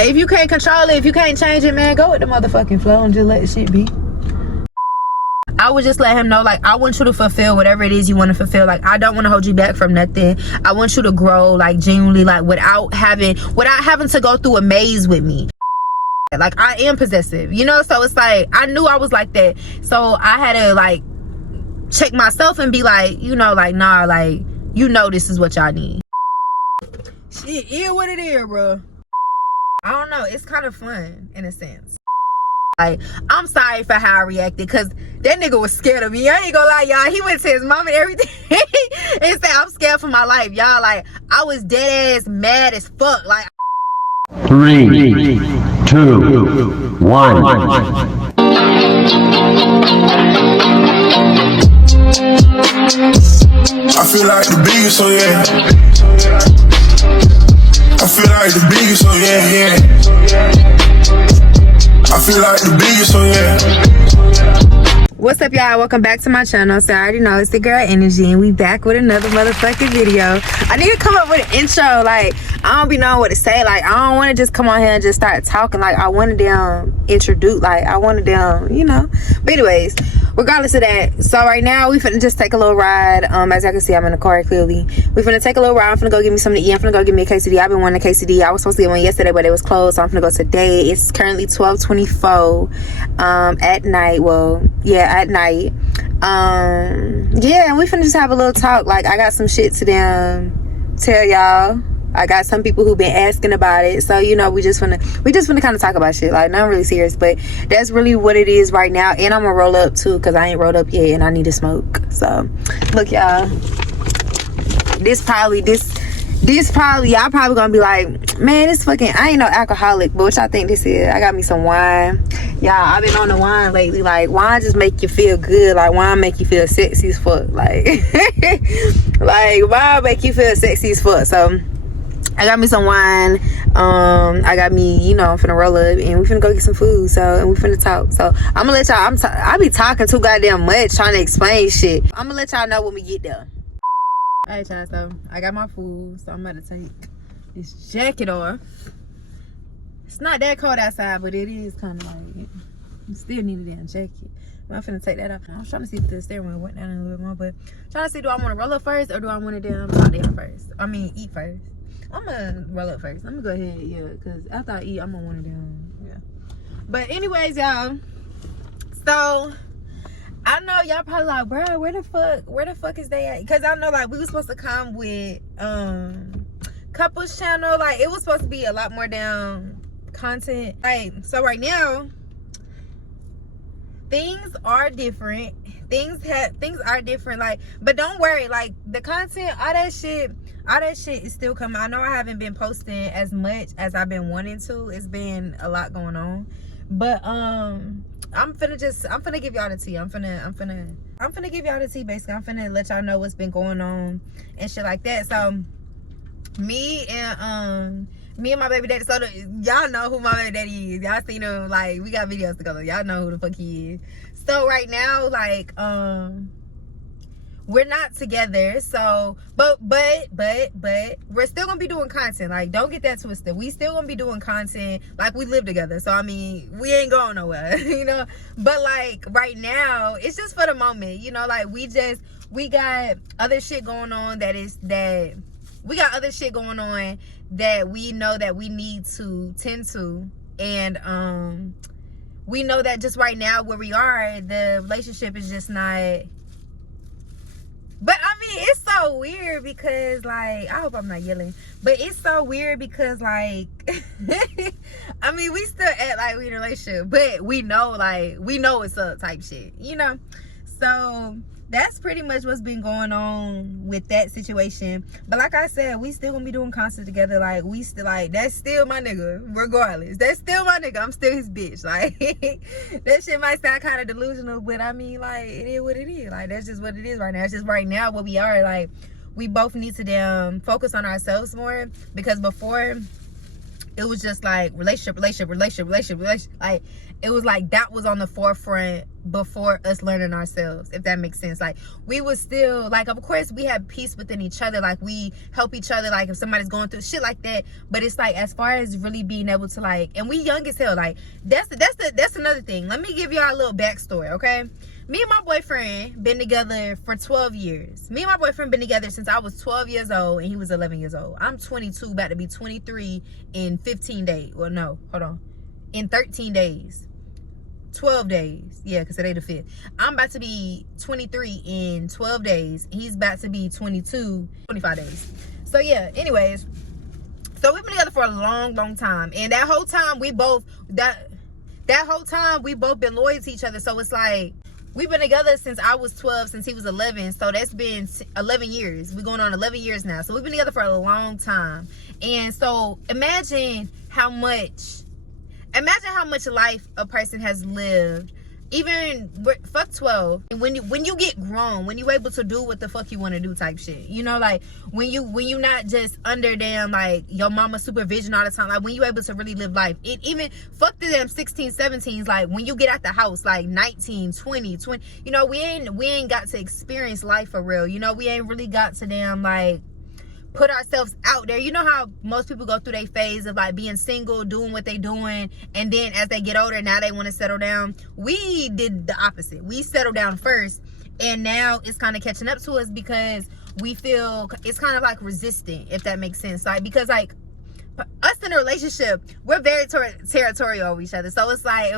If you can't control it, if you can't change it, man, go with the motherfucking flow and just let the shit be. I would just let him know, like, I want you to fulfill whatever it is you want to fulfill. Like, I don't want to hold you back from nothing. I want you to grow, like, genuinely, like, without having to go through a maze with me. Like, I am possessive, you know? So it's like, I knew I was like that. So I had to, like, check myself and be like, you know, like, nah, like, you know this is what y'all need. Shit is what it is, bro. I don't know. It's kind of fun, in a sense. Like, I'm sorry for how I reacted, because that nigga was scared of me. I ain't gonna lie, y'all. He went to his mom and everything and said, I'm scared for my life. Y'all, like, I was dead ass mad as fuck. Like, 3, 2, 1. I feel like the biggest, so yeah. I feel like the biggest, so yeah, yeah. I feel like the biggest, so yeah. What's up, y'all? Welcome back to my channel. So I already know it's the girl Energy, and we back with another motherfucking video. I need to come up with an intro. Like, I don't be knowing what to say. Like, I don't want to just come on here and just start talking. Like, I want to damn introduce. Like, I want to damn, you know. But anyways, regardless of that, so right now we finna just take a little ride. As y'all can see, I'm in the car clearly. We finna take a little ride. I'm finna go get me something to eat. I'm finna go get me a quesadilla. I've been wanting a quesadilla. I was supposed to get one yesterday, but it was closed, so I'm finna go today. It's currently 12:24 at night. Well, yeah, at night. Yeah, and we finna just have a little talk. Like, I got some shit to them tell y'all. I got some people who've been asking about it, so you know, we just wanna kind of talk about shit. Like, not really serious, but that's really what it is right now. And I'm gonna roll up too, because I ain't rolled up yet and I need to smoke. So look, y'all, this probably y'all probably gonna be like, man, this fucking, I ain't no alcoholic, but what y'all think this is? I got me some wine. Y'all, I've been on the wine lately. Like, wine just make you feel good. Like, wine make you feel sexy as fuck. Like like, wine make you feel sexy as fuck. So I got me some wine. I got me, you know, I'm finna roll up and we finna go get some food. So, and we finna talk. So I'm gonna let y'all, I be talking too goddamn much trying to explain shit. I'm gonna let y'all know when we get there. Alright, y'all, so I got my food, so I'm about to take this jacket off. It's not that cold outside, but it is kind of like, you still need a damn jacket. But I'm finna take that off. I was trying to see if the steering wheel went down a little bit more, but I'm trying to see, do I want to roll up first or do I want to damn talk to y'all first? I mean, eat first. I'm gonna roll up first. I'm gonna go ahead, yeah, because after I eat, I'm gonna want to down, yeah. But anyways, y'all, so I know y'all probably like, bro, where the fuck is they at? Because I know, like, we was supposed to come with couples channel. Like, it was supposed to be a lot more down content. Like, so right now things are different. Things are different. Like, but don't worry, like, the content, all that shit is still coming. I know I haven't been posting as much as I've been wanting to. It's been a lot going on, but I'm finna give y'all the tea. I'm finna give y'all the tea. Basically, I'm finna let y'all know what's been going on and shit like that. So me and my baby daddy, so y'all know who my baby daddy is. Y'all seen him, like, we got videos together. Y'all know who the fuck he is. So right now, like, we're not together, so but we're still gonna be doing content. Like, don't get that twisted. We still gonna be doing content. Like, we live together, so I mean, we ain't going nowhere. You know, but like right now it's just for the moment, you know. Like, we got other shit going on that we know that we need to tend to, and we know that just right now where we are, the relationship is just not. But I mean, it's so weird because, like, I hope I'm not yelling, but it's so weird because, like, I mean, we still act like we in a relationship, but we know it's up type shit, you know. So that's pretty much what's been going on with that situation. But like I said, we still gonna be doing content together. Like, we still, like, that's still my nigga, regardless. That's still my nigga. I'm still his bitch. Like, that shit might sound kind of delusional, but I mean, like, it is what it is. Like, that's just what it is right now. It's just right now what we are. Like, we both need to damn focus on ourselves more, because before it was just like relationship. Like, it was like that was on the forefront before us learning ourselves, if that makes sense. Like, we was still like, of course we have peace within each other, like we help each other, like if somebody's going through shit like that. But it's like, as far as really being able to like, and we young as hell, like that's another thing. Let me give y'all a little backstory, okay? Me and my boyfriend been together for 12 years. Me and my boyfriend been together since I was 12 years old and he was 11 years old. I'm 22, about to be 23 in 15 days. Well, no, hold on. In 13 days. 12 days. Yeah, because today the 5th. I'm about to be 23 in 12 days. He's about to be 22, 25 days. So, yeah, anyways. So, we've been together for a long, long time. And that whole time, we both, that whole time, we both been loyal to each other. So, it's like, we've been together since I was 12, since he was 11. So that's been 11 years. We're going on 11 years now. So we've been together for a long time. And so imagine how much life a person has lived. Even fuck 12. When you get grown, when you able to do what the fuck you want to do type shit. You know, like when you not just under damn like your mama's supervision all the time. Like when you able to really live life. It even fuck the damn 16, 17s. Like when you get out the house, like 19, 20. You know, we ain't got to experience life for real. You know, we ain't really got to damn like put ourselves out there. You know how most people go through their phase of like being single, doing what they doing, and then as they get older, now they want to settle down. We did the opposite. We settled down first, and now it's kind of catching up to us because we feel it's kind of like resistant, if that makes sense. Like, because like us in a relationship, we're very territorial over each other. So it's like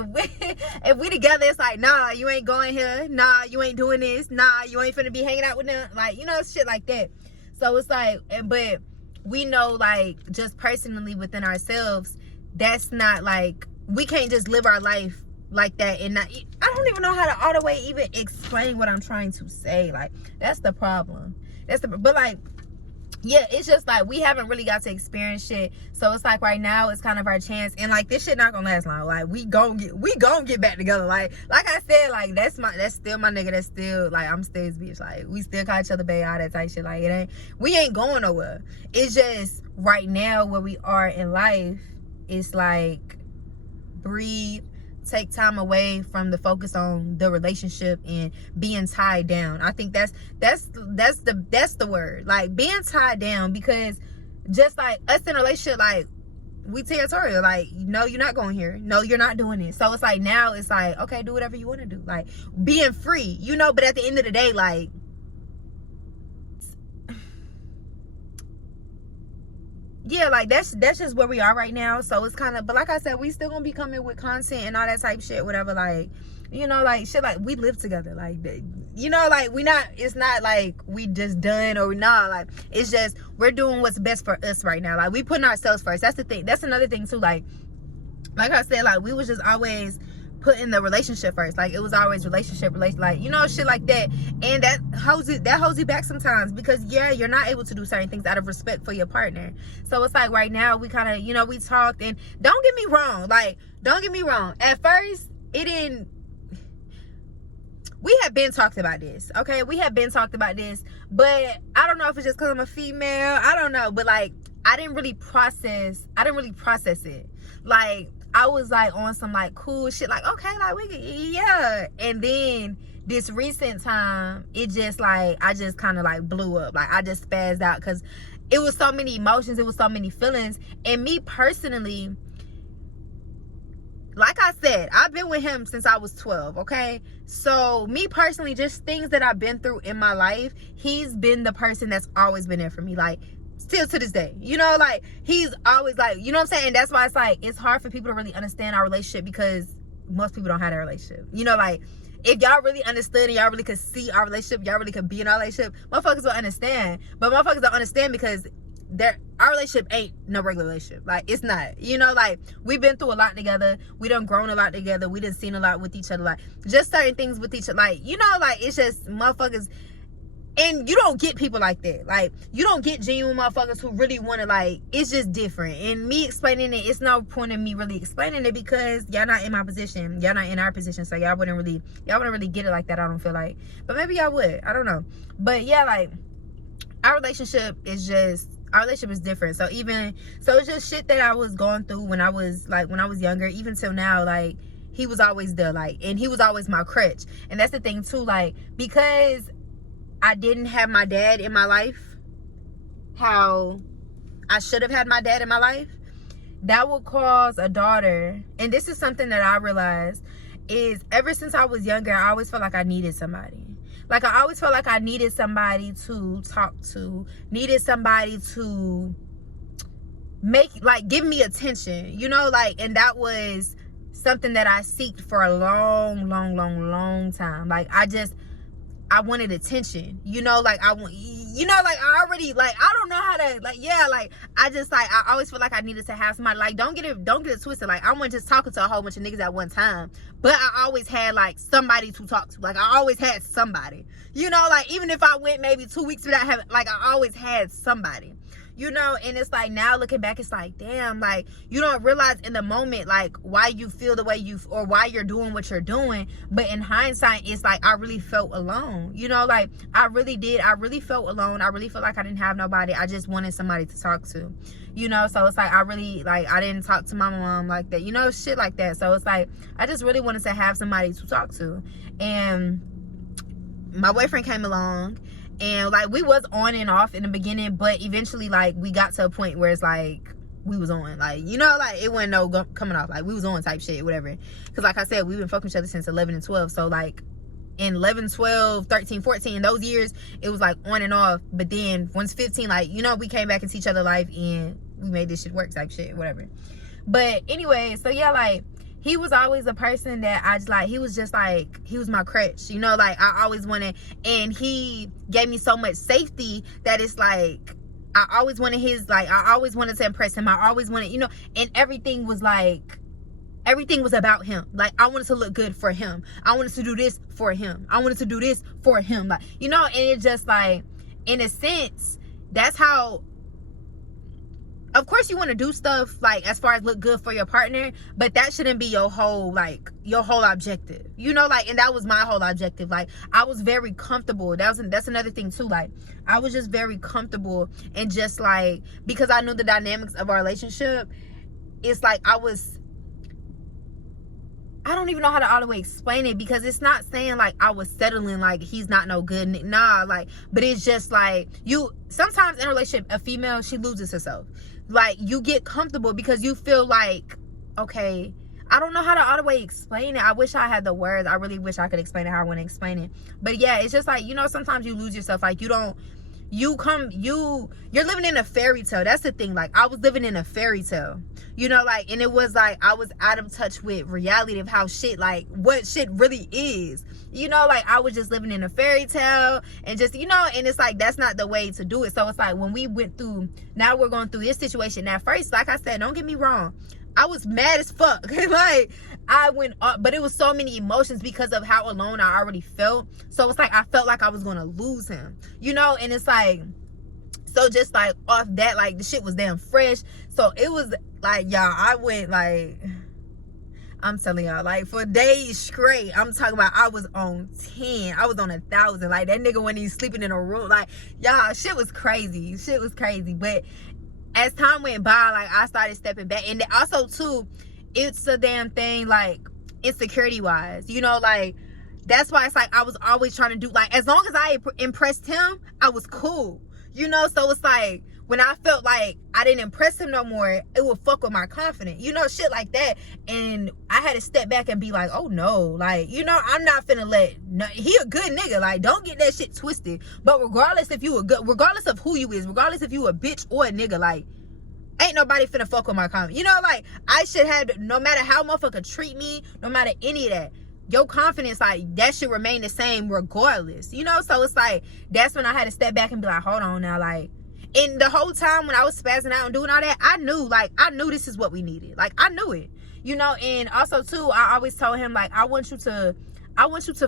if we together, it's like, nah, you ain't going here, nah, you ain't doing this, nah, you ain't finna be hanging out with them, like, you know, shit like that. So it's like, but we know, like, just personally within ourselves, that's not like, we can't just live our life like that. And not, I don't even know how to all the way even explain what I'm trying to say. Like, that's the problem. But like, yeah, it's just like we haven't really got to experience shit. So it's like right now it's kind of our chance. And like this shit not gonna last long. Like we gon' get back together. Like I said, like that's still my nigga. That's still like, I'm still his bitch. Like we still call each other bae, all that type shit. Like we ain't going nowhere. It's just right now where we are in life, it's like breathe, take time away from the focus on the relationship and being tied down. I think that's the word, like being tied down, because just like us in a relationship, like we territorial, like, no, you're not going here, no, you're not doing this. So it's like now it's like, okay, do whatever you want to do, like being free, you know. But at the end of the day, like, yeah, like that's just where we are right now. So it's kind of, but like I said, we still gonna be coming with content and all that type shit, whatever. Like, you know, like shit, like we live together, like, you know, like it's not like we just done or not. Like it's just we're doing what's best for us right now. Like we putting ourselves first. That's the thing. That's another thing too. Like I said, like we was just always putting the relationship first. Like it was always relationship, like, you know, shit like that. And that holds you back sometimes, because yeah, you're not able to do certain things out of respect for your partner. So it's like right now we kind of, you know, we talked, and don't get me wrong, at first it didn't, we have been talked about this, okay? We have been talked about this, but I don't know if it's just because I'm a female, I don't know, but like I didn't really process it. Like I was like on some like cool shit, like okay, like we can, yeah. And then this recent time, it just like, I just kind of like blew up. Like I just spazzed out because it was so many emotions, it was so many feelings. And me personally, like I said, I've been with him since I was 12, okay? So me personally, just things that I've been through in my life, he's been the person that's always been there for me. Like still to this day, you know, like he's always like, you know what I'm saying? That's why it's like, it's hard for people to really understand our relationship, because most people don't have that relationship. You know, like if y'all really understood and y'all really could see our relationship, y'all really could be in our relationship, motherfuckers will understand. But motherfuckers don't understand because our relationship ain't no regular relationship. Like it's not, you know, like we've been through a lot together, we done grown a lot together, we done seen a lot with each other, like just certain things with each other, like, you know, like it's just motherfuckers. And you don't get people like that. Like, you don't get genuine motherfuckers who really want to, like, it's just different. And me explaining it, it's no point in me really explaining it, because y'all not in my position. Y'all not in our position. So y'all wouldn't really get it like that, I don't feel like. But maybe y'all would. I don't know. But yeah, like, our relationship is different. So it's just shit that I was going through when I was younger, even till now, like, he was always there, like, and he was always my crutch. And that's the thing too, like, because I didn't have my dad in my life how I should have had my dad in my life, that will cause a daughter, and this is something that I realized, is ever since I was younger, I always felt like I needed somebody. Like, I always felt like I needed somebody to talk to, needed somebody to give me attention, you know, like, and that was something that I seeked for a long time. Like, I wanted attention, you know, like, I already, like, I don't know how to, like, yeah, like, I always feel like I needed to have somebody, like, don't get it twisted, like, I wasn't just talking to a whole bunch of niggas at one time, but I always had, like, somebody to talk to, like, I always had somebody, you know, like, even if I went maybe 2 weeks without having, like, I always had somebody, you know. And it's like, now looking back, it's like, damn, like, you don't realize in the moment, like, why you feel the way or why you're doing what you're doing, but in hindsight, it's like, I really felt alone, you know, like, I really did. I really felt alone. I really felt like I didn't have nobody. I just wanted somebody to talk to, you know. So it's like, I really, like, I didn't talk to my mom like that, you know, shit like that. So it's like, I just really wanted to have somebody to talk to. And my boyfriend came along, and, like, we was on and off in the beginning, but eventually, like, we got to a point where it's like, we was on, like, you know, like, it wasn't no coming off, like, we was on type shit, whatever. Because, like I said, we've been fucking each other since 11 and 12. So, like, in 11, 12, 13, 14, those years, it was, like, on and off. But then, once 15, like, you know, we came back into each other's life, and we made this shit work type shit, whatever. But, anyway, so, yeah, like, he was always a person that I just, like, he was just, like, he was my crutch, you know, like, I always wanted, and he gave me so much safety that it's, like, I always wanted I always wanted to impress him. I always wanted, you know, and everything was, like, everything was about him. Like, I wanted to look good for him. I wanted to do this for him. I wanted to do this for him. Like, you know, and it's just, like, in a sense, that's how, of course you want to do stuff, like, as far as look good for your partner, but that shouldn't be your whole, like, your whole objective, you know, like, and that was my whole objective. Like, I was very comfortable. That's another thing too. Like, I was just very comfortable, and just, like, because I knew the dynamics of our relationship, it's like, I don't even know how to all the way explain it, because it's not saying, like, I was settling, like, he's not no good, nah, like, but it's just, like, sometimes in a relationship, a female, she loses herself. Like, you get comfortable because you feel like, okay, I don't know how to all the way explain it. I wish I had the words. I really wish I could explain it how I want to explain it. But yeah, it's just like, you know, sometimes you lose yourself. Like, you're living in a fairy tale. That's the thing. Like, I was living in a fairy tale, you know, like, and it was like, I was out of touch with reality of how shit, like, what shit really is, you know, like, I was just living in a fairy tale, and just, you know, and it's like, that's not the way to do it. So it's like, when we went through, now we're going through this situation. At first, like I said, don't get me wrong, I was mad as fuck. Like, I went up, but it was so many emotions because of how alone I already felt. So it's like, I felt like I was gonna lose him, you know. And it's like, so just, like, off that, like, the shit was damn fresh. So it was like, y'all, I went, like, I'm telling y'all, like, for days straight, I'm talking about, I was on 10, I was on 1,000. Like, that nigga when he's sleeping in a room, like, y'all, shit was crazy. But as time went by, like, I started stepping back. And also too, it's a damn thing, like, insecurity wise, you know, like, that's why it's like, I was always trying to do, like, as long as I impressed him, I was cool, you know. So it's like, when I felt like I didn't impress him no more, it would fuck with my confidence, you know, shit like that. And I had to step back and be like, oh no, like, you know, I'm not finna he a good nigga, like, don't get that shit twisted. But regardless if of who you is, regardless if you a bitch or a nigga, like, ain't nobody finna fuck with my confidence, you know. Like, I should have, no matter how motherfucker treat me, no matter any of that, your confidence, like, that should remain the same regardless, you know. So it's like, that's when I had to step back and be like, hold on now, like, and the whole time when I was spazzing out and doing all that, I knew this is what we needed. Like, I knew it, you know. And also too, I always told him, like, I want you to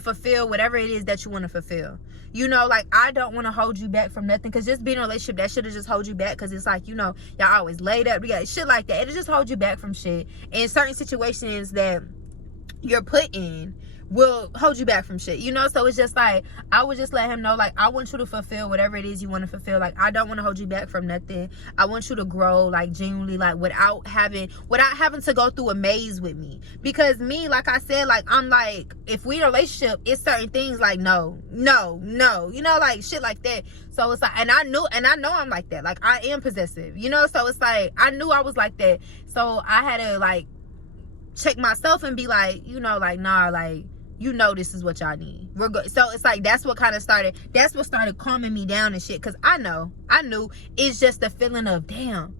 fulfill whatever it is that you want to fulfill, you know. Like, I don't want to hold you back from nothing, because just being in a relationship, that should have just hold you back, because it's like, you know, y'all always laid up, we got shit like that, it'll just hold you back from shit in certain situations that you're put in will hold you back from shit, you know? So it's just like, I would just let him know, like, I want you to fulfill whatever it is you want to fulfill. Like, I don't want to hold you back from nothing. I want you to grow, like, genuinely, like, without having to go through a maze with me. Because me, like I said, like, I'm like, if we in a relationship, it's certain things like no, you know, like shit like that. So it's like, and I know I'm like that. Like, I am possessive, you know? So it's like, I knew I was like that. So I had to, like, check myself and be like, you know, like, nah, like, you know, this is what y'all need. We're good. So it's like, that's what started calming me down and shit. Because I knew it's just the feeling of, damn,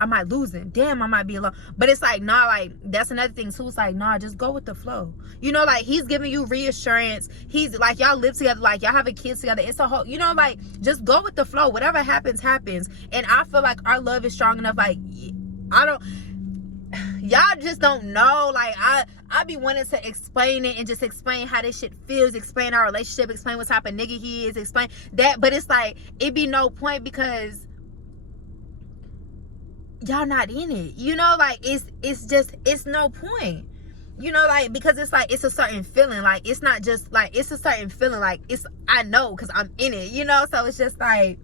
I might lose him. Damn, I might be alone. But it's like, nah, like, that's another thing too. It's like, nah, just go with the flow. You know, like, he's giving you reassurance. He's like, y'all live together, like, y'all have a kid together. It's a whole, you know, like, just go with the flow. Whatever happens, happens. And I feel like our love is strong enough. Like, y'all just don't know. Like, I be wanting to explain it and just explain how this shit feels, explain our relationship, explain what type of nigga he is, explain that, but it's like, it be no point because y'all not in it, you know? Like, it's no point, you know? Like, because it's like, it's a certain feeling. Like, it's not just like, it's a certain feeling. Like, I know because I'm in it, you know? So it's just like,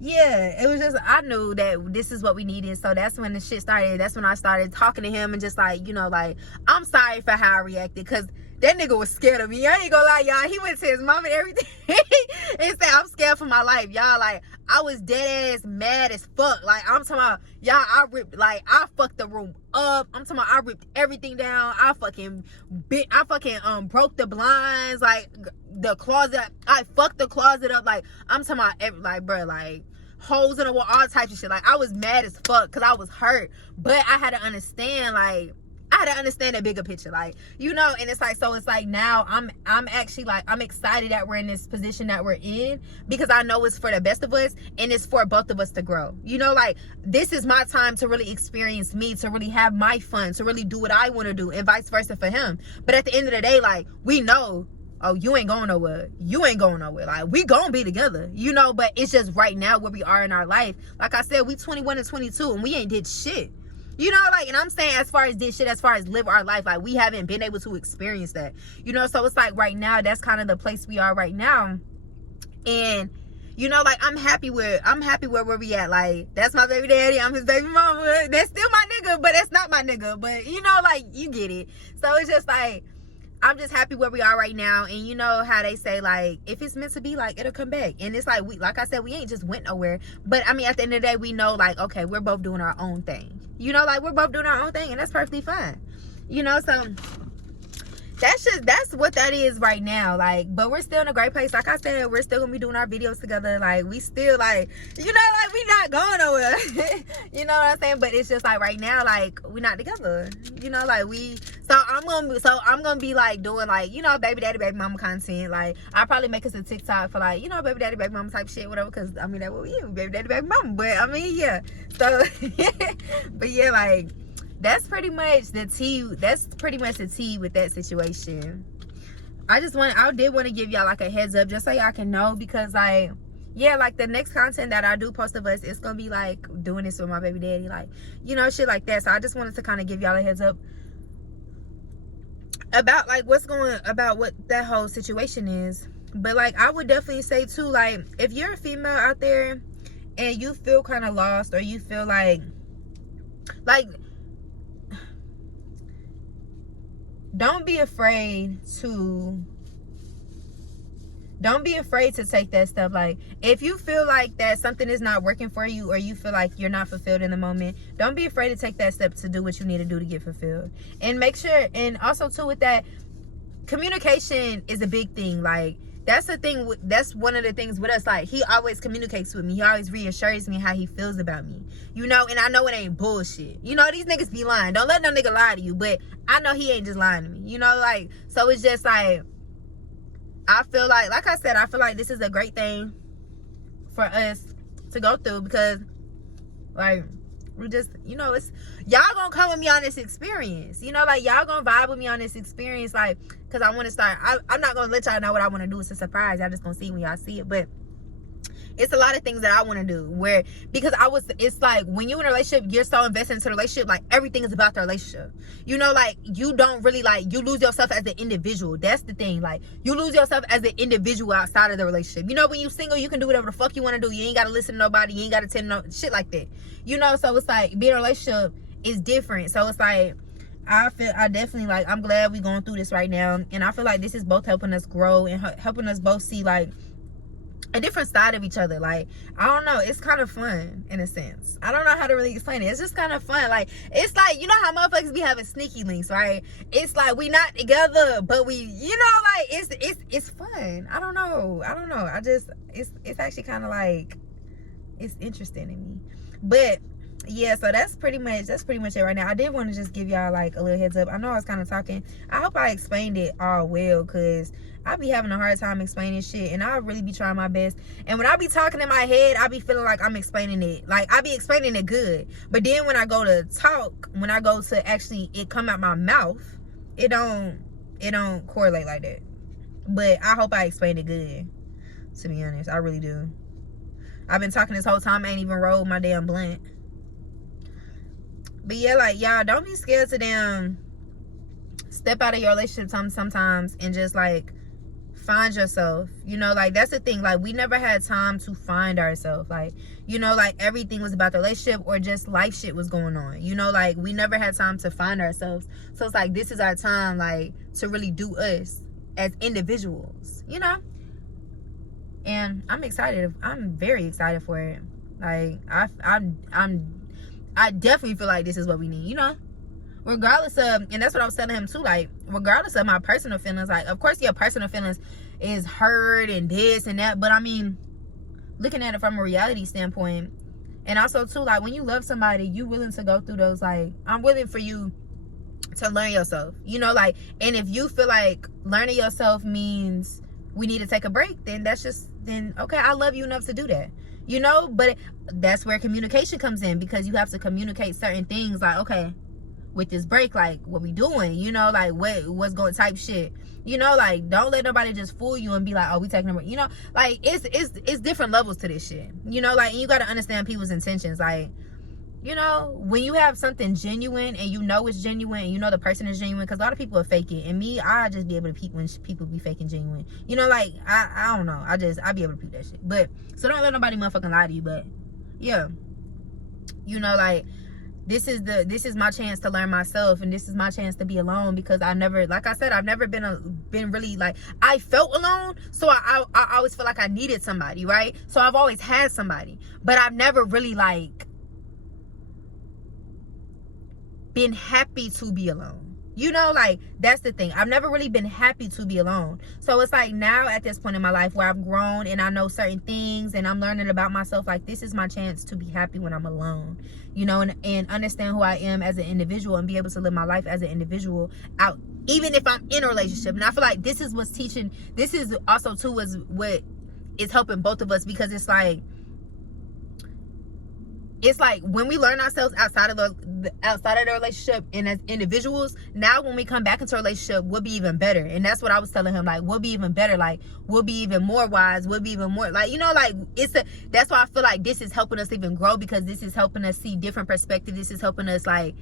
yeah, it was just, I knew that this is what we needed. So that's when the shit started. That's when I started talking to him and just like, you know, like, I'm sorry for how I reacted, because that nigga was scared of me. I ain't gonna lie, y'all. He went to his mom and everything and said, I'm scared for my life, y'all. Like, I was dead ass mad as fuck. Like, I'm talking about, y'all, I fucked the room up. I'm talking about, I ripped everything down. I fucking broke the blinds, like, the closet. I fucked the closet up. Like, I'm talking about, like, bro, like, holes in the wall, all types of shit. Like, I was mad as fuck because I was hurt. But I had to understand, like, the bigger picture, like, you know. And it's like, so it's like, now I'm actually like, I'm excited that we're in this position that we're in, because I know it's for the best of us and it's for both of us to grow, you know. Like, this is my time to really experience me, to really have my fun, to really do what I want to do, and vice versa for him. But at the end of the day, like, we know, oh, you ain't going nowhere. Like, we gonna be together, you know. But it's just right now where we are in our life. Like I said, we 21 and 22 and we ain't did shit, you know. Like, and I'm saying, as far as this shit, as far as live our life, like, we haven't been able to experience that, you know. So it's like, right now, that's kind of the place we are right now. And, you know, like, I'm happy where we at. Like, that's my baby daddy, I'm his baby mama. That's still my nigga, but that's not my nigga. But, you know, like, you get it. So it's just like, I'm just happy where we are right now. And you know how they say, like, if it's meant to be, like, it'll come back. And it's like, like I said, we ain't just went nowhere. But I mean, at the end of the day, we know, like, okay, we're both doing our own thing, you know. Like, we're both doing our own thing, and that's perfectly fine, you know. So that's what that is right now. Like, but we're still in a great place. Like I said, we're still gonna be doing our videos together. Like, we still, like, you know, like, we not going nowhere. You know what I'm saying? But it's just like, right now, like, we're not together, you know. Like, I'm gonna be like doing, like, you know, baby daddy, baby mama content. Like, I'll probably make us a TikTok for, like, you know, baby daddy, baby mama type shit, whatever. Because I mean, that's what we is, baby daddy, baby mama. But I mean, yeah. So but yeah, like, that's pretty much the tea. That's pretty much the tea with that situation. I did want to give y'all, like, a heads up, just so y'all can know, because, like, yeah, like, the next content that I do post of us, it's gonna be like doing this with my baby daddy, like, you know, shit like that. So I just wanted to kind of give y'all a heads up about, like, what that whole situation is. But, like, I would definitely say too, like, if you're a female out there and you feel kind of lost, or you feel like don't be afraid to take that step. Like, if you feel like that something is not working for you, or you feel like you're not fulfilled in the moment, don't be afraid to take that step to do what you need to do to get fulfilled. And make sure, and also too, with that, communication is a big thing. Like, that's the thing, that's one of the things with us. Like, he always communicates with me, he always reassures me how he feels about me, you know. And I know it ain't bullshit, you know. These niggas be lying. Don't let no nigga lie to you, but I know he ain't just lying to me, you know. Like, so it's just like, I feel like I said, I feel like this is a great thing for us to go through, because, like, we just, you know, it's, y'all gonna come with me on this experience, you know. Like, y'all gonna vibe with me on this experience, like, because I want to start, I'm not gonna let y'all know what I want to do. It's a surprise. Y'all just gonna see when y'all see it. But it's a lot of things that I want to do because it's like when you're in a relationship, you're so invested into the relationship, like everything is about the relationship. You know, like you don't really like, you lose yourself as an individual. That's the thing. Like you lose yourself as an individual outside of the relationship. You know, when you single, you can do whatever the fuck you want to do. You ain't got to listen to nobody. You ain't got to tend no shit like that. You know, so it's like being in a relationship is different. So it's like, I definitely like, I'm glad we going through this right now. And I feel like this is both helping us grow and helping us both see like a different side of each other. Like, I don't know, it's kind of fun in a sense. I don't know how to really explain it. It's just kind of fun. Like, it's like, you know how motherfuckers be having sneaky links, right? It's like we not together, but we, you know, like it's fun. I don't know. I just, it's actually kind of like, it's interesting to me. But yeah, so that's pretty much it right now. I did want to just give y'all like a little heads up. I know I was kind of talking. I hope I explained it all well, because I be having a hard time explaining shit, and I really be trying my best. And when I be talking in my head, I be feeling like I'm explaining it. Like, I be explaining it good. But then when I go to talk, when I go to actually it come out my mouth, it don't correlate like that. But I hope I explained it good, to be honest. I really do. I've been talking this whole time. I ain't even rolled my damn blunt. But yeah, like, y'all, don't be scared to damn step out of your relationship sometimes and just like find yourself. You know, like, that's the thing. Like, we never had time to find ourselves. Like, you know, like, everything was about the relationship or just life shit was going on. You know, like, we never had time to find ourselves. So it's like, this is our time, like, to really do us as individuals, you know? And I'm excited. I'm very excited for it. Like, I definitely feel like this is what we need, you know? Regardless of, and that's what I was telling him too, like, regardless of my personal feelings, like, of course your personal feelings is hurt and this and that, but I mean, looking at it from a reality standpoint, and also too, like, when you love somebody, you willing to go through those, like, I'm willing for you to learn yourself, you know, like, and if you feel like learning yourself means we need to take a break, then okay, I love you enough to do that. You know, but that's where communication comes in, because you have to communicate certain things, like, okay, with this break, like, what we doing, you know, like, what's going type shit, you know, like, don't let nobody just fool you and be like, oh, we taking a break, you know, like, it's different levels to this shit, you know, like, and you got to understand people's intentions, like, you know, when you have something genuine and you know it's genuine and you know the person is genuine, because a lot of people are fake it, and me, I just be able to peep when people be faking genuine, you know, like, I don't know, I be able to peep that shit. But so don't let nobody motherfucking lie to you. But yeah, you know, like, this is my chance to learn myself, and this is my chance to be alone, because I've never, like I said, I've never been really, like, I felt alone, so I always feel like I needed somebody, right? So I've always had somebody, but I've never really, like, been happy to be alone. You know, like, that's the thing. I've never really been happy to be alone. So it's like, now at this point in my life where I've grown and I know certain things and I'm learning about myself, like, this is my chance to be happy when I'm alone, you know, and understand who I am as an individual and be able to live my life as an individual out, even if I'm in a relationship. And I feel like this is what's teaching, this is also too was what is helping both of us, because it's like when we learn ourselves outside of the relationship and as individuals, now when we come back into a relationship, we'll be even better. And that's what I was telling him, like, we'll be even better, like, we'll be even more wise, we'll be even more, like, you know, like, that's why I feel like this is helping us even grow, because this is helping us see different perspectives. This is helping us, like,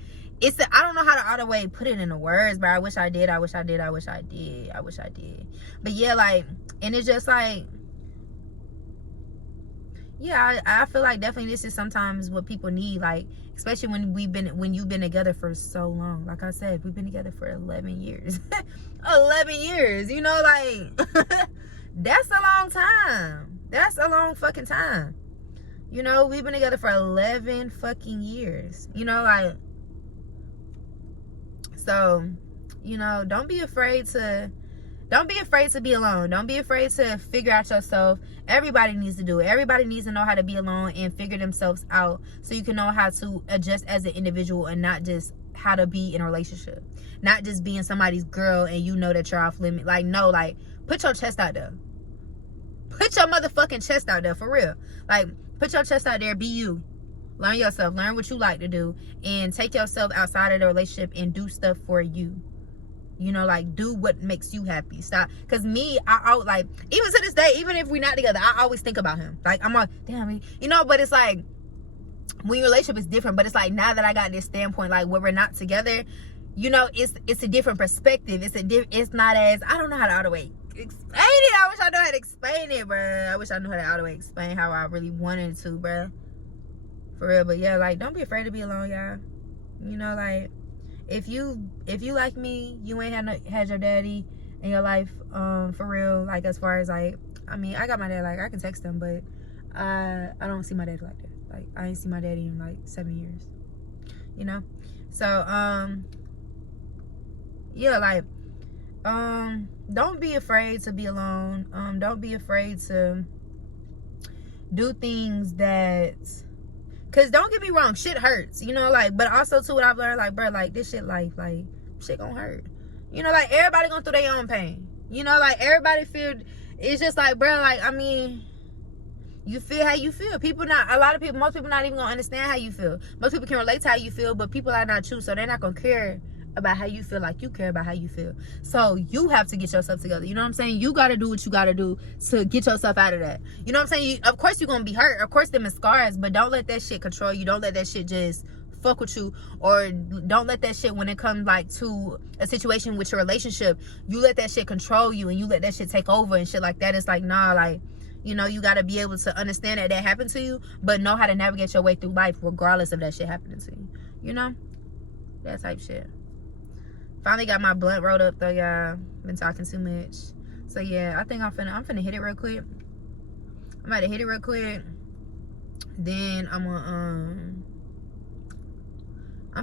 I don't know how to other way put it into words, but I wish I did. But yeah, like, and it's just like, yeah, I feel like definitely this is sometimes what people need, like, especially when you've been together for so long. Like I said, we've been together for 11 years. 11 years, you know, like, that's a long time. That's a long fucking time. You know, we've been together for 11 fucking years. You know, like, so, you know, don't be afraid to be alone. Don't be afraid to figure out yourself. Everybody needs to do it. Everybody needs to know how to be alone and figure themselves out, so you can know how to adjust as an individual and not just how to be in a relationship. Not just being somebody's girl and you know that you're off limit. Like, no, like, put your chest out there. Put your motherfucking chest out there, for real. Like, put your chest out there. Be you. Learn yourself. Learn what you like to do. And take yourself outside of the relationship and do stuff for you. You know, like, do what makes you happy. Stop. Because me, I like, even to this day, even if we're not together, I always think about him. Like, I'm like, damn, you know, but it's like, when your relationship is different, but it's like, now that I got this standpoint, like, where we're not together, you know, it's a different perspective. It's not as, I don't know how to all the way explain it. I wish I knew how to explain it, bro. I wish I knew how to all the way explain how I really wanted to, bro. For real. But yeah, like, don't be afraid to be alone, y'all. You know, like, if you like me, you ain't had your daddy in your life, for real. Like, as far as like, I mean, I got my dad, like, I can text him, but I don't see my daddy like that. Like, I ain't see my daddy in like 7 years, you know. So yeah, like, don't be afraid to be alone. Don't be afraid to do things that, because don't get me wrong, shit hurts, you know, like, but also too, what I've learned, like, bro, like, this shit life, like, shit gonna hurt, you know, like, everybody going through their own pain, you know, like, everybody feel, it's just like, bro, like, I mean, you feel how you feel. Most people not even gonna understand how you feel. Most people can relate to how you feel, but people are not true, so they're not gonna care about how you feel like you care about how you feel. So you have to get yourself together. You know what I'm saying? You gotta do what you gotta do to get yourself out of that. You know what I'm saying? Of course you're gonna be hurt. Of course them is scars, but don't let that shit control you. Don't let that shit just fuck with you, or don't let that shit, when it comes like to a situation with your relationship, you let that shit control you and you let that shit take over and shit like that. It's like, nah, like, you know, you got to be able to understand that happened to you, but know how to navigate your way through life regardless of that shit happening to you. You know? That type shit. Finally got my blunt rolled up though, y'all. Been talking too much. So yeah, I think I'm finna hit it real quick. I'm about to hit it real quick. Then I'm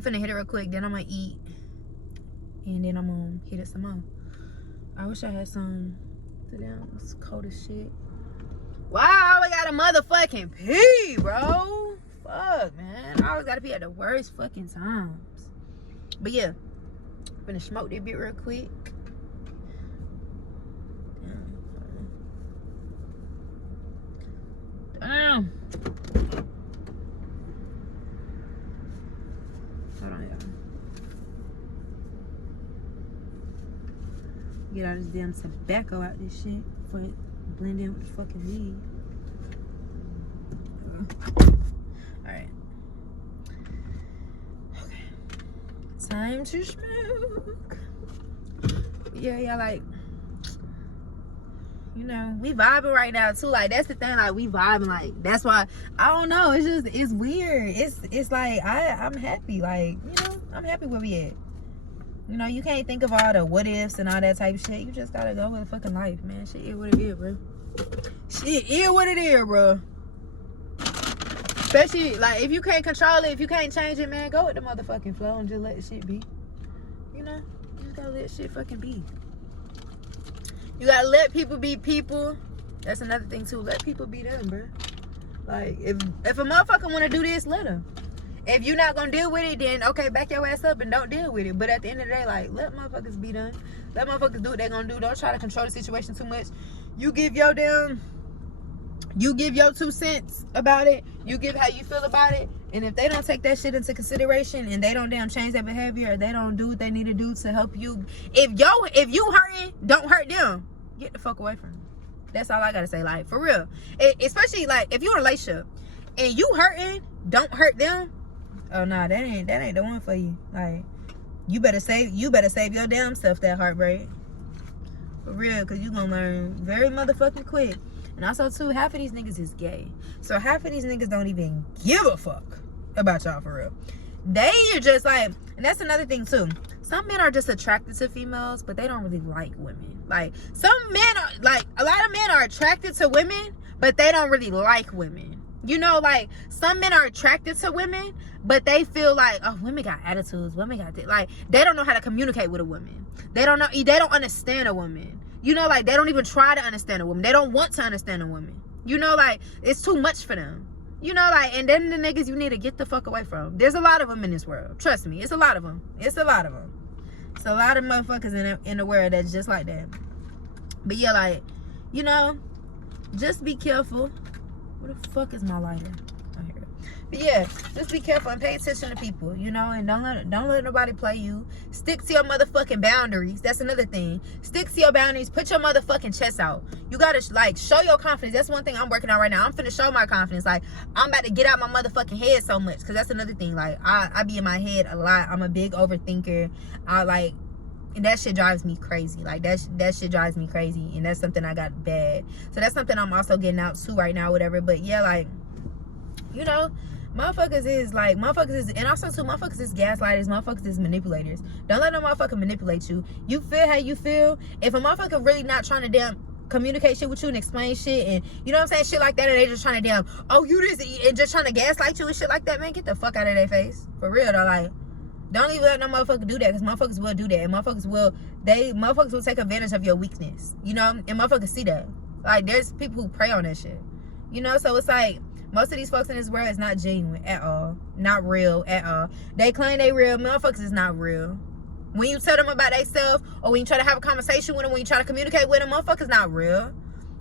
finna hit it real quick. Then I'm gonna eat. And then I'm gonna hit it some more. I wish I had some. Damn, it's cold as shit. Wow, I got a motherfucking pee, bro. Fuck, man. I always gotta pee at the worst fucking times. But yeah, I'm gonna smoke this bit real quick. Damn. Hold on, y'all. Get all this damn tobacco out this shit before it blend in with the fucking weed. Alright. Okay. Time to smoke. Yeah, y'all, like, you know, we vibing right now too. Like, that's the thing, like, we vibing, like, that's why, I don't know, it's just, it's weird. It's like, I'm happy, like, you know, I'm happy where we at. You know, you can't think of all the what ifs and all that type of shit. You just gotta go with fucking life, man. Shit is what it is, bro. Shit is what it is, bro. Especially, like, if you can't control it, if you can't change it, man, go with the motherfucking flow and just let the shit be. You know? You just gotta let shit fucking be. You gotta let people be people. That's another thing, too. Let people be them, bro. Like, if a motherfucker wanna do this, let him. If you're not gonna deal with it, then okay, back your ass up and don't deal with it. But at the end of the day, like, let motherfuckers be done. Let motherfuckers do what they're gonna do. Don't try to control the situation too much. You give your 2 cents about it. You give how you feel about it. And if they don't take that shit into consideration and they don't damn change their behavior, or they don't do what they need to do to help you, if you hurting, don't hurt them. Get the fuck away from them. That's all I gotta say. Like, for real. Especially like if you're in a relationship and you hurting, don't hurt them. Oh nah, that ain't the one for you. Like, you better save your damn self that heartbreak. For real, cause you gonna learn very motherfucking quick. And also too, half of these niggas is gay. So half of these niggas don't even give a fuck about y'all, for real. They are just like, and that's another thing too. Some men are just attracted to females, but they don't really like women. Like, some men are, like, a lot of men are attracted to women, but they don't really like women. You know, like, some men are attracted to women, but they feel like, oh, women got attitudes, women got this. Like, they don't know how to communicate with a woman. They don't understand a woman. You know, like, they don't even try to understand a woman. They don't want to understand a woman. You know, like, it's too much for them. You know, like, and then the niggas you need to get the fuck away from. There's a lot of them in this world. Trust me, it's a lot of them. It's a lot of them. It's a lot of motherfuckers in the world that's just like that. But yeah, like, you know, just be careful. Where the fuck is my lighter? Oh, here. But yeah, just be careful and pay attention to people, you know, and don't let nobody play you. Stick to your motherfucking boundaries. That's another thing. Stick to your boundaries. Put your motherfucking chest out. You gotta like show your confidence. That's one thing I'm working on right now. I'm finna show my confidence. Like, I'm about to get out my motherfucking head so much, because that's another thing. Like, I be in my head a lot. I'm a big overthinker. And that shit drives me crazy. Like, that shit drives me crazy, and that's something I got bad. So that's something I'm also getting out to right now, whatever. But yeah, like, you know, motherfuckers is and also too, motherfuckers is gaslighters, motherfuckers is manipulators. Don't let no motherfucker manipulate you. You feel how you feel. If a motherfucker really not trying to damn communicate shit with you and explain shit, and you know what I'm saying, shit like that, and they just trying to damn, oh, you this, and just trying to gaslight you and shit like that, man, get the fuck out of their face. For real though. Like, don't even let no motherfucker do that, because motherfuckers will do that, and motherfuckers will take advantage of your weakness, you know, and motherfuckers see that. Like, there's people who prey on that shit, you know. So it's like, most of these folks in this world is not genuine at all, not real at all. They claim they real, motherfuckers is not real. When you tell them about themselves, or when you try to have a conversation with them, when you try to communicate with them, motherfuckers not real,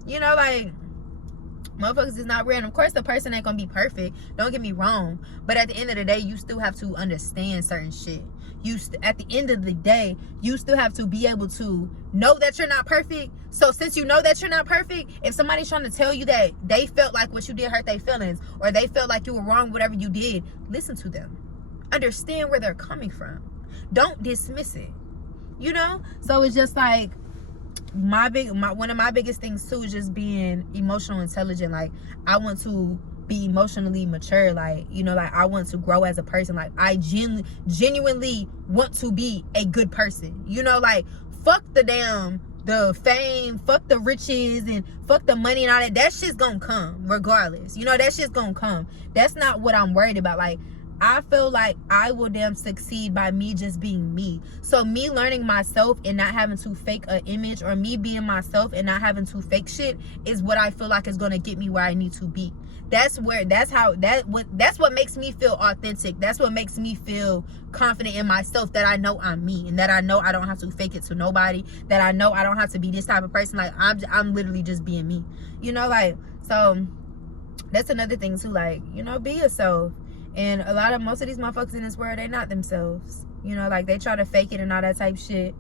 you know. Like, motherfuckers is not real. And of course, the person ain't gonna be perfect, don't get me wrong, but at the end of the day, you still have to understand certain shit. At the end of the day, you still have to be able to know that you're not perfect. So since you know that you're not perfect, if somebody's trying to tell you that they felt like what you did hurt their feelings, or they felt like you were wrong, whatever you did, listen to them. Understand where they're coming from. Don't dismiss it, you know. So it's just like, one of my biggest things too is just being emotional intelligent. Like, I want to be emotionally mature, like, you know, like, I want to grow as a person. Like, I genuinely want to be a good person, you know. Like, fuck the fame, fuck the riches, and fuck the money and all that. That shit's gonna come regardless, you know. That shit's gonna come. That's not what I'm worried about. Like, I feel like I will damn succeed by me just being me. So me learning myself and not having to fake an image, or me being myself and not having to fake shit, is what I feel like is gonna get me where I need to be. That's what makes me feel authentic. That's what makes me feel confident in myself, that I know I'm me, and that I know I don't have to fake it to nobody, that I know I don't have to be this type of person. Like, I'm literally just being me, you know. Like, so that's another thing too. Like, you know, be yourself. And most of these motherfuckers in this world, they not themselves, you know. Like, they try to fake it and all that type shit.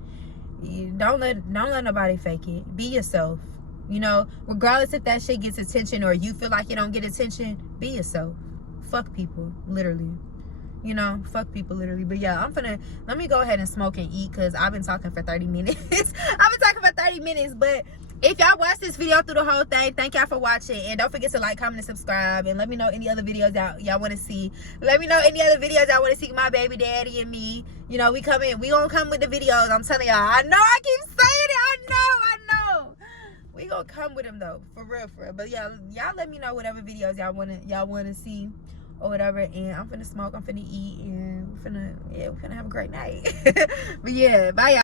Don't let nobody fake it. Be yourself, you know. Regardless if that shit gets attention, or you feel like you don't get attention, be yourself. Fuck people, literally, you know. Fuck people, literally. But yeah, let me go ahead and smoke and eat, because I've been talking for 30 minutes. But if y'all watch this video through the whole thing, thank y'all for watching. And don't forget to like, comment, and subscribe. And let me know any other videos y'all want to see. Let me know any other videos y'all want to see my baby daddy and me. You know, we gonna come with the videos. I'm telling y'all. I know I keep saying it. I know. We gonna come with them though. For real. But yeah, y'all let me know whatever videos y'all wanna see, or whatever. And I'm finna smoke, I'm finna eat, and we're finna have a great night. But yeah, bye y'all.